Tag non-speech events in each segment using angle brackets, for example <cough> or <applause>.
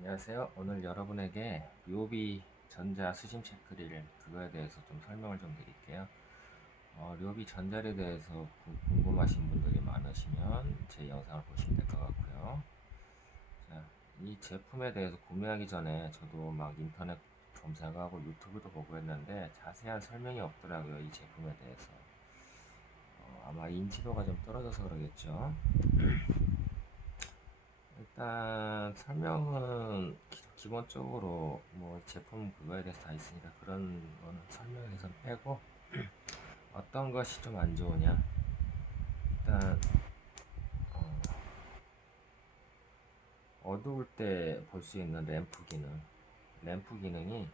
안녕하세요. 오늘 여러분에게 료비 전자 수심 체크릴 그거에 대해서 좀 설명을 좀 드릴게요. 어, 료비 전자에 대해서 구- 궁금하신 분들이 많으시면 제 영상을 보시면 될 것 같고요. 자, 이 제품에 대해서 구매하기 전에 저도 막 인터넷 검색하고 유튜브도 보고 했는데 자세한 설명이 없더라고요. 이 제품에 대해서. 어, 아마 인지도가 좀 떨어져서 그러겠죠. 일단 설명은 기- 기본적으로 뭐 제품 그거에 대해서 다 있으니까 그런 거는 설명에서 빼고 <clears throat> 어떤 것이 좀 안 좋으냐? 일단 어, 어두울 때 볼 수 있는 램프 기능. 램프 기능이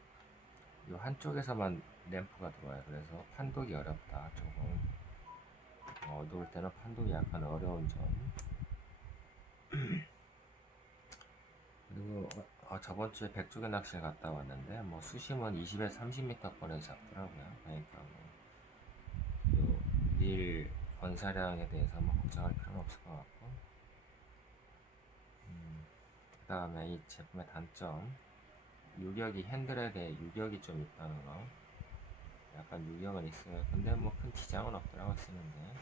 이 한쪽에서만 램프가 들어와요. 그래서 판독이 어렵다 조금. 어, 어두울 때는 판독이 약간 어려운 점 그리고 어, 어, 저번 주에 백조개 낚시를 갔다 왔는데 뭐 수심은 20에서 30m권에서 잡더라고요. 그러니까 뭐일 권사량에 대해서 뭐 걱정할 필요는 없을 것 같고. 음, 그 다음에 이 제품의 단점 유격이 핸들에 대해 유격이 좀 있다는 거. 약간 유격은 있어요. 근데 뭐 큰 지장은 없더라고 쓰는데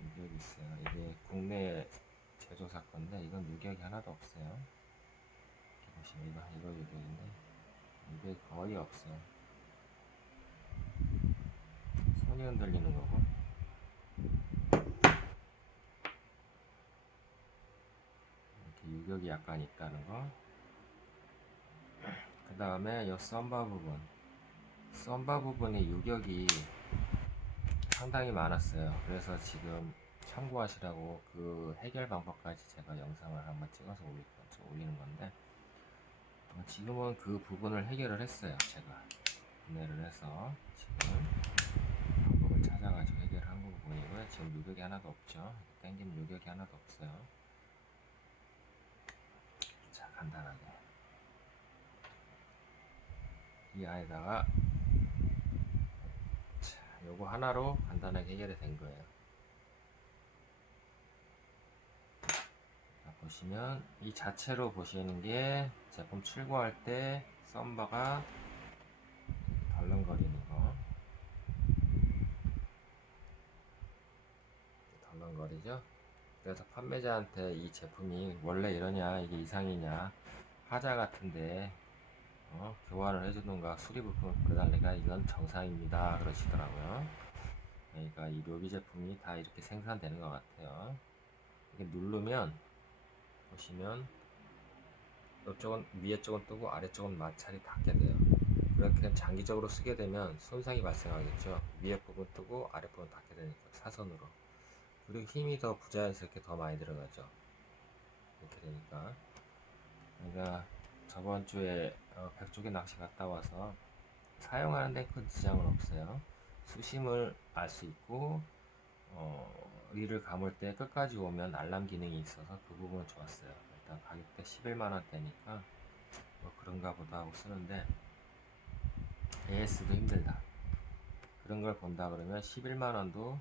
유격이 있어요. 이게 국내 제조사 건데 이건 유격이 하나도 없어요. 보시면 이거 이거 유격인데 이게 거의 없어요. 손이 흔들리는 거고. 이렇게 유격이 약간 있다는 거. 그 다음에 이 썸바 부분. 썸바 부분의 유격이 상당히 많았어요. 그래서 지금 참고하시라고 그 해결 방법까지 제가 영상을 한번 찍어서 올리는 건데 어, 지금은 그 부분을 해결을 했어요. 제가 구매를 해서 지금 방법을 찾아가지고 해결한 부분이고요. 지금 유격이 하나도 없죠. 땡기는 유격이 하나도 없어요. 자 간단하게 이 안에다가 자, 요거 하나로 간단하게 해결이 된 거예요. 자, 보시면 이 자체로 보시는 게 제품 출고할 때 썸바가 덜렁거리는 거. 덜렁거리죠? 그래서 판매자한테 이 제품이 원래 이러냐 이게 이상이냐 하자 같은데 어, 교환을 해주든가 수리 부품을 보내달래가 이건 정상입니다. 그러시더라고요. 그러니까 이 묘비 제품이 다 이렇게 생산되는 것 같아요. 이렇게 누르면 보시면 이쪽은 위에 쪽은 뜨고 아래쪽은 마찰이 닿게 돼요. 그렇게 장기적으로 쓰게 되면 손상이 발생하겠죠. 위에 부분 뜨고 아래 부분 닿게 되니까 사선으로. 그리고 힘이 더 부자연스럽게 더 많이 들어가죠. 이렇게 되니까. 그러니까 저번 주에 어, 백조개 낚시 갔다 와서 사용하는 데큰 지장은 없어요. 수심을 알 수 있고 어, 리를 감을 때 끝까지 오면 알람 기능이 있어서 그 부분은 좋았어요. 일단 가격대 11만 원대니까 뭐 그런가 보다 하고 쓰는데 AS도 힘들다. 그런 걸 본다 그러면 11만 원도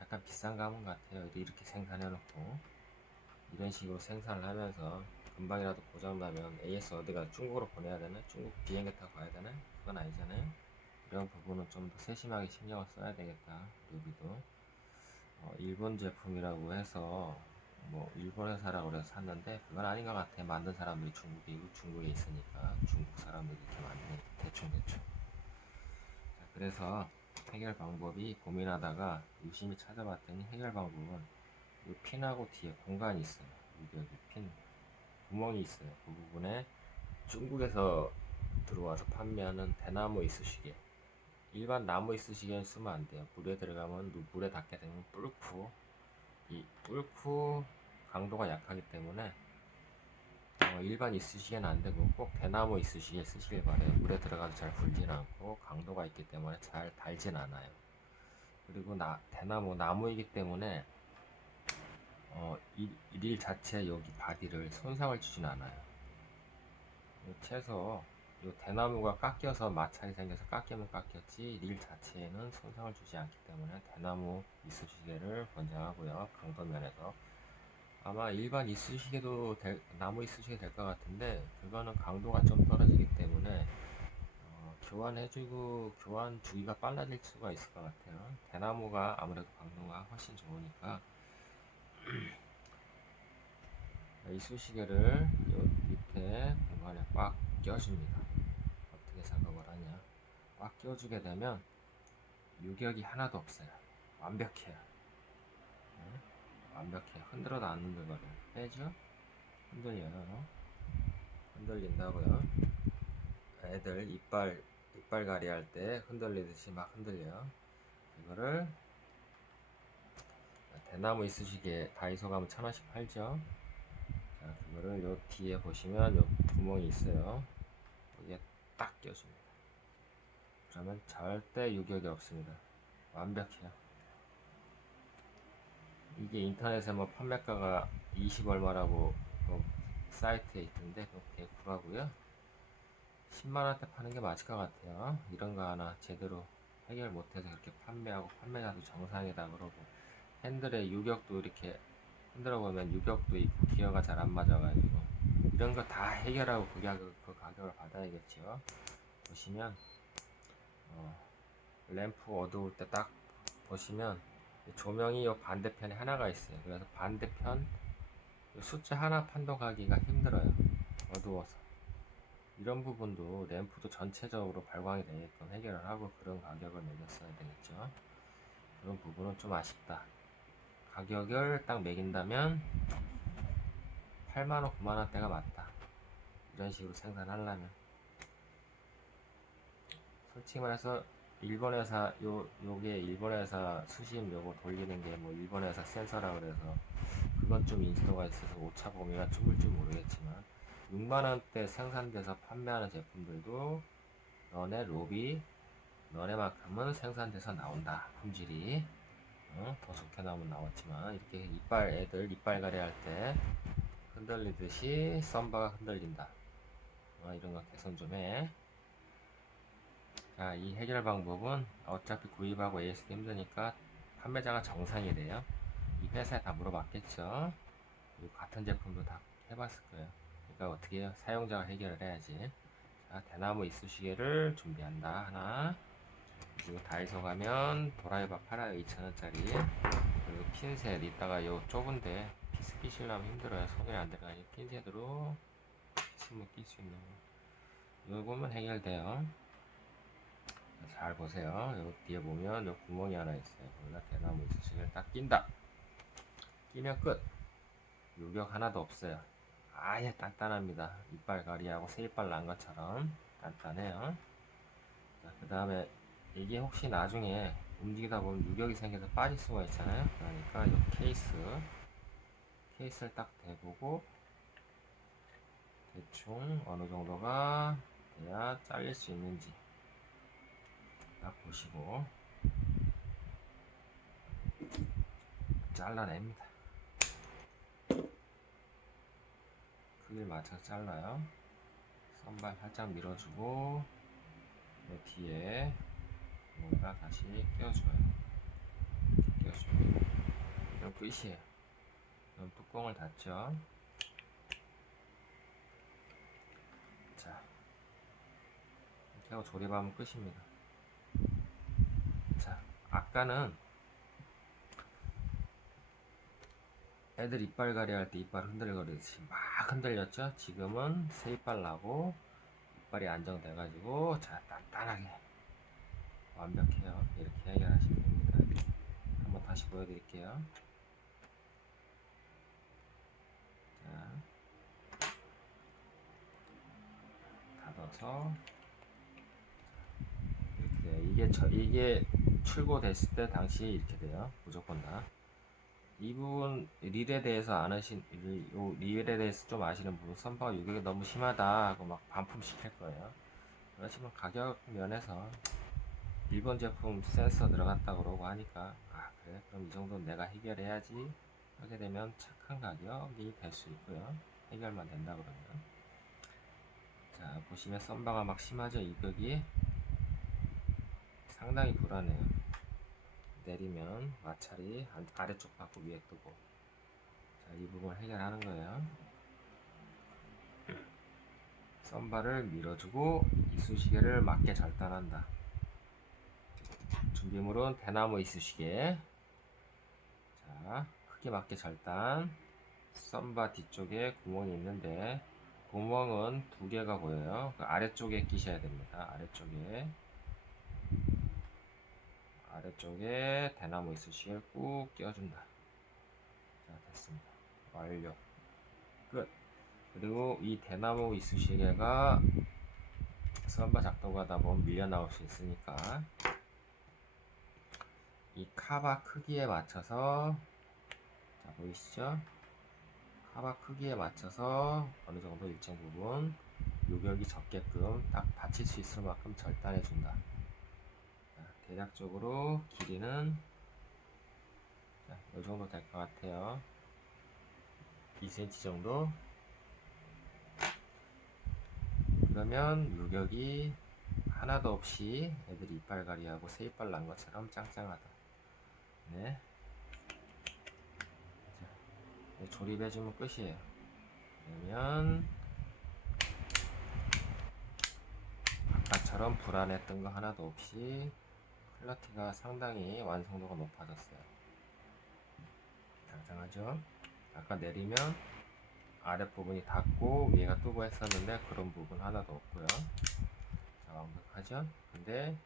약간 비싼 감은 같아요. 이렇게 생산해 놓고 이런 식으로 생산을 하면서 금방이라도 고장 나면 AS 어디가 중국으로 보내야 되나? 중국 비행기 타고 가야 되나? 그건 아니잖아요. 이런 부분은 좀 더 세심하게 신경을 써야 되겠다. 루비도. 어, 일본 제품이라고 해서 뭐 일본 회사라고 그래서 샀는데 그건 아닌 것 같아. 만든 사람들이 중국에 중국에 있으니까 중국 사람들이 이렇게 만든 대충 대충. 자, 그래서 해결 방법이 고민하다가 유심히 찾아봤더니 해결 방법은 이 핀하고 뒤에 공간이 있어요. 여기 핀 구멍이 있어요. 그 부분에 중국에서 들어와서 판매하는 대나무 이쑤시개 일반 나무 이쑤시개는 쓰면 안 돼요. 물에 들어가면 누- 물에 닿게 되면 뿔고 이 뿔고 강도가 약하기 때문에 어, 일반 이쑤시개는 안 되고 꼭 대나무 이쑤시개 쓰시길 바래요. 물에 들어가서 잘 불진 않고 강도가 있기 때문에 잘 달진 않아요. 그리고 나, 대나무 나무이기 때문에 어, 이, 릴 자체 여기 바디를 손상을 주진 않아요. 이 채소 이 대나무가 깎여서 마찰이 생겨서 깎이면 깎였지 릴 자체에는 손상을 주지 않기 때문에 대나무 이쑤시개를 권장하고요. 강도 면에서 아마 일반 이쑤시개도 될- 나무 이쑤시개 될 것 같은데 그거는 강도가 좀 떨어지기 때문에 어, 교환해주고 교환 주기가 빨라질 수가 있을 것 같아요. 대나무가 아무래도 강도가 훨씬 좋으니까 <clears throat> 이쑤시개를 요 밑에 공간에 꽉 껴줍니다. 어떻게 작업을 하냐? 꽉 껴주게 되면 유격이 하나도 없어요. 완벽해요. 네? 완벽해. 흔들어도 안 흔들거려요. 빼죠? 흔들려요. 흔들린다고요. 애들 이빨 이빨 가리 할 때 흔들리듯이 막 흔들려요. 이거를 대나무 이쑤시개 다이소 가면 천 원씩 팔죠. 자, 그거를 요 뒤에 보시면 요 구멍이 있어요. 딱 껴줍니다. 그러면 절대 유격이 없습니다. 완벽해요. 이게 인터넷에 뭐 판매가가 20 얼마라고 그 사이트에 있던데 그거 개구라고요. 10만 원대 파는 게 맞을 것 같아요. 이런 거 하나 제대로 해결 못해서 그렇게 판매하고 판매자도 정상이다 그러고 핸들의 유격도 이렇게 흔들어 보면 유격도 있고 기어가 잘 안 맞아가지고 이런 거 다 해결하고 그 가격 그 가격을 받아야겠죠. 보시면 어, 램프 어두울 때 딱 보시면 조명이 요 반대편에 하나가 있어요. 그래서 반대편 요 숫자 하나 판독하기가 힘들어요. 어두워서. 이런 부분도 램프도 전체적으로 발광이 되게끔 해결을 하고 그런 가격을 매겼어야 되겠죠. 그런 부분은 좀 아쉽다. 가격을 딱 매긴다면 8만원, 9만원대가 맞다. 이런 식으로 생산하려면. 솔직히 말해서 일본 회사 요 요게 일본 회사 수심 요거 돌리는 게 뭐 일본 회사 센서라 그래서 그건 좀 인지도가 있어서 오차 범위가 좁을지 모르겠지만 6만 원대 생산돼서 판매하는 제품들도 너네 로비 너네만큼은 생산돼서 나온다 품질이 어? 더 좋게 나오면 나왔지만 이렇게 이빨 애들 이빨 가리 할때 흔들리듯이 썸바가 흔들린다 어, 이런 거 개선 좀 해 자, 이 해결 방법은 어차피 구입하고 AS도 힘드니까 판매자가 정상이래요. 이 회사에 다 물어봤겠죠. 그리고 같은 제품도 다 해봤을 거예요. 그러니까 어떻게 해요? 사용자가 해결을 해야지. 자, 대나무 이쑤시개를 준비한다. 하나. 그리고 다이소 가면 도라이바 팔아요. 2,000원짜리. 그리고 핀셋. 이따가 요 좁은데 피 스 끼시려면 힘들어요. 손에 안 들어가니 핀셋으로 피스물 낄수 있는 거. 요거면 해결돼요. 잘 보세요. 요 뒤에 보면 요 구멍이 하나 있어요. 거기다 대나무 이쑤시개를 딱 낀다. 끼면 끝. 유격 하나도 없어요. 아예 단단합니다. 이빨 가리하고 새 이빨 난 것처럼 단단해요. 그 다음에 이게 혹시 나중에 움직이다 보면 유격이 생겨서 빠질 수가 있잖아요. 그러니까 이 케이스 케이스를 딱 대보고 대충 어느 정도가 돼야 잘릴 수 있는지 딱 보시고 잘라냅니다. 크기를 맞춰서 잘라요. 선발 살짝 밀어주고 요 뒤에 뭔가 다시 껴줘요. 껴주고 이런 끝이에요. 뚜껑을 닫죠. 자 이렇게 하고 조립하면 끝입니다. 자, 아까는 애들 이빨 가리 할 때 이빨 흔들거리듯이 막 흔들렸죠? 지금은 새 이빨 나고 이빨이 안정돼가지고 자, 단단하게 완벽해요. 이렇게 해결하시면 됩니다. 한번 다시 보여드릴게요. 자, 닫아서 이렇게. 이게 저 이게 출고됐을 때 당시 이렇게 돼요. 무조건 다. 이 부분 릴에 대해서 릴, 요 릴에 대해서 좀 아시는 분은 선박 유격이 너무 심하다 하고 막 반품 시킬 거예요. 그렇지만 가격 면에서 일본 제품 센서 들어갔다 그러고 하니까 아 그래 그럼 이 정도는 내가 해결해야지 하게 되면 착한 가격이 될 수 있고요. 해결만 된다 그러면 자 보시면 썬바가 막 심하죠 유격이 상당히 불안해요. 내리면 마찰이 안- 아래쪽 받고 위에 뜨고 자, 이 부분 해결하는 거예요. 썸바를 밀어주고 이쑤시개를 맞게 절단한다. 준비물은 대나무 이쑤시개. 자, 크게 맞게 절단. 썸바 뒤쪽에 구멍이 있는데 구멍은 두 개가 보여요. 그 아래쪽에 끼셔야 됩니다. 아래쪽에. 아래쪽에 대나무 이쑤시개를 꾹 끼워준다. 자, 됐습니다. 완료. 끝. 그리고 이 대나무 이쑤시개가 썸바 작동하다 보면 밀려 나올 수 있으니까 이 카바 크기에 맞춰서 자 보이시죠? 카바 크기에 맞춰서 어느 정도 일정 부분 요격이 적게끔 딱 받칠 수 있을 만큼 절단해 준다. 자, 대략적으로 길이는 자, 이 정도 될 것 같아요. 2cm 정도. 그러면 요격이 하나도 없이 애들이 이빨 가리하고 새 이빨 난 것처럼 짱짱하다. 네. 자, 이제 조립해주면 끝이에요. 그러면 아까처럼 불안했던 거 하나도 없이 클러티가 상당히 완성도가 높아졌어요. 짱짱하죠? 아까 내리면 아랫부분이 닿고 위에가 뜨고 했었는데 그런 부분 하나도 없고요. 자, 완벽하죠? 근데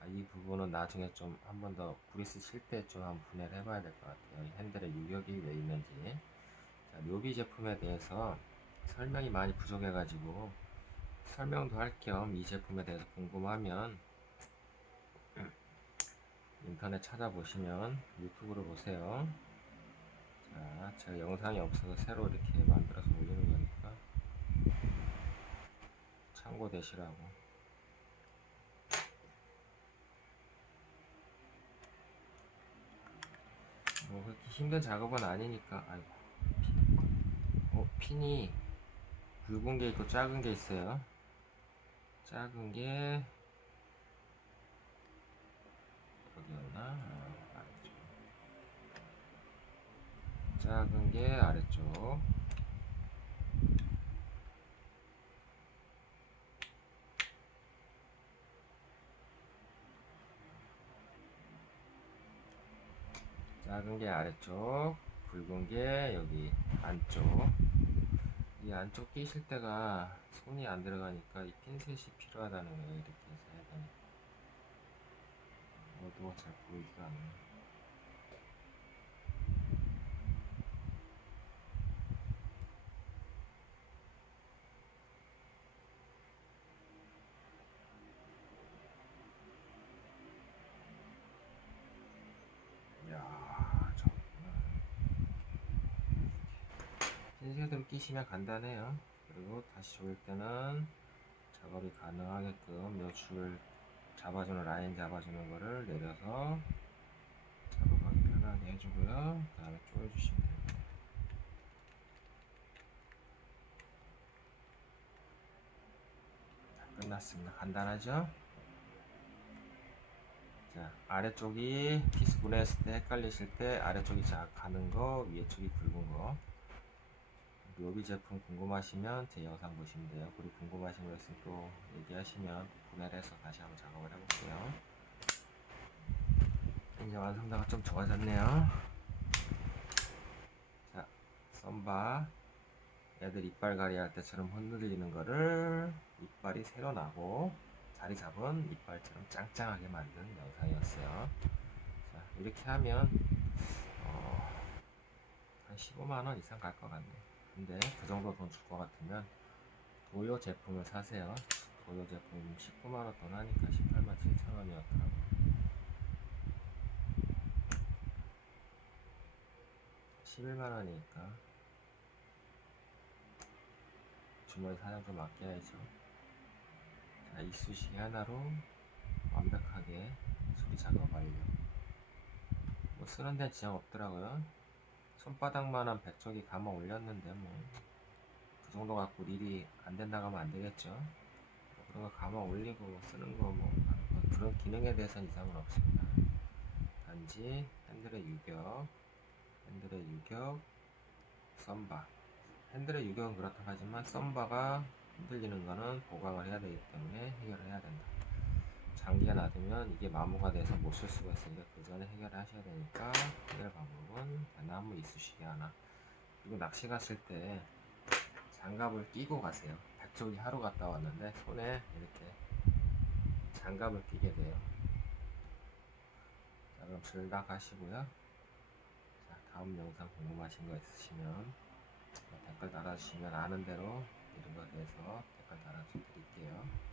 아, 이 부분은 나중에 좀 한 번더 구리스 칠 때 좀 한번 분해를 해봐야 될 것 같아요. 이 핸들의 유격이 왜 있는지. 자, 묘비 제품에 대해서 설명이 많이 부족해가지고 설명도 할 겸 이 제품에 대해서 궁금하면 <clears throat> 인터넷 찾아보시면 유튜브로 보세요. 자, 제가 영상이 없어서 새로 이렇게 만들어서 올리는 거니까 참고되시라고. 뭐 그렇게 힘든 작업은 아니니까. 아이고. 핀. 어, 핀이 굵은 게 있고 작은 게 있어요. 작은 게 여기였나? 아, 아래쪽. 작은 게 아래쪽. 작은 게 아래쪽, 굵은 게 여기 안쪽. 이 안쪽 끼실 때가 손이 안 들어가니까 이 핀셋이 필요하다는 거예요. 이렇게 해서 해야 되니까. 어두워 잘 보이지가 않네. 이야, 좋구나. 핀셋으로 끼시면 간단해요. 그리고 다시 조일 때는 작업이 가능하게끔 요 줄 잡아주는 라인 잡아주는 거를 내려서 작업하기 편하게 해주고요. 그 다음에 조여주시면 됩니다. 자, 끝났습니다. 간단하죠? 자, 아래쪽이 피스 분해했을 때 헷갈리실 때 아래쪽이 작 가는 거, 위에 쪽이 굵은 거. 묘비 제품 궁금하시면 제 영상 보시면 돼요. 그리고 궁금하신 거 있으면 또 얘기하시면 분해를 해서 다시 한번 작업을 해볼게요. 이제 완성도가 좀 좋아졌네요. 자, 썸바 애들 이빨 가리 할 때처럼 흔들리는 거를 이빨이 새로 나고 자리 잡은 이빨처럼 짱짱하게 만든 영상이었어요. 자, 이렇게 하면 어, 한 15만원 이상 갈 것 같네. 근데 그 정도 돈 줄 것 같으면 도요 제품을 사세요. 도요 제품 19만원 돈 하니까 18만 7천원이었더라고. 십 11만원이니까 주머니 사장 좀 아껴야죠. 자, 이쑤시개 하나로 완벽하게 소리 작업 완료. 뭐 쓰는 데는 지장 없더라고요. 손바닥만한 백석이 감아 올렸는데 뭐 그 정도 갖고 릴이 안 된다고 하면 안 되겠죠. 뭐 그런 거 감아 올리고 뭐 쓰는 거 뭐 그런 기능에 대해서는 이상은 없습니다. 단지 핸들의 유격, 핸들의 유격, 썸바. 핸들의 유격은 그렇다고 하지만 썸바가 흔들리는 거는 보강을 해야 되기 때문에 해결을 해야 된다. 장기가 놔두면 이게 마모가 돼서 못 쓸 수가 있으니까 그 전에 해결을 하셔야 되니까 해결 방법은 나무 이쑤시개 하나. 그리고 낚시 갔을 때 장갑을 끼고 가세요. 백조기 하루 갔다 왔는데 손에 이렇게 장갑을 끼게 돼요. 자, 그럼 즐다 가시고요. 자, 다음 영상 궁금하신 거 있으시면 뭐 댓글 달아주시면 아는 대로 이런 거에 대해서 댓글 달아드릴게요.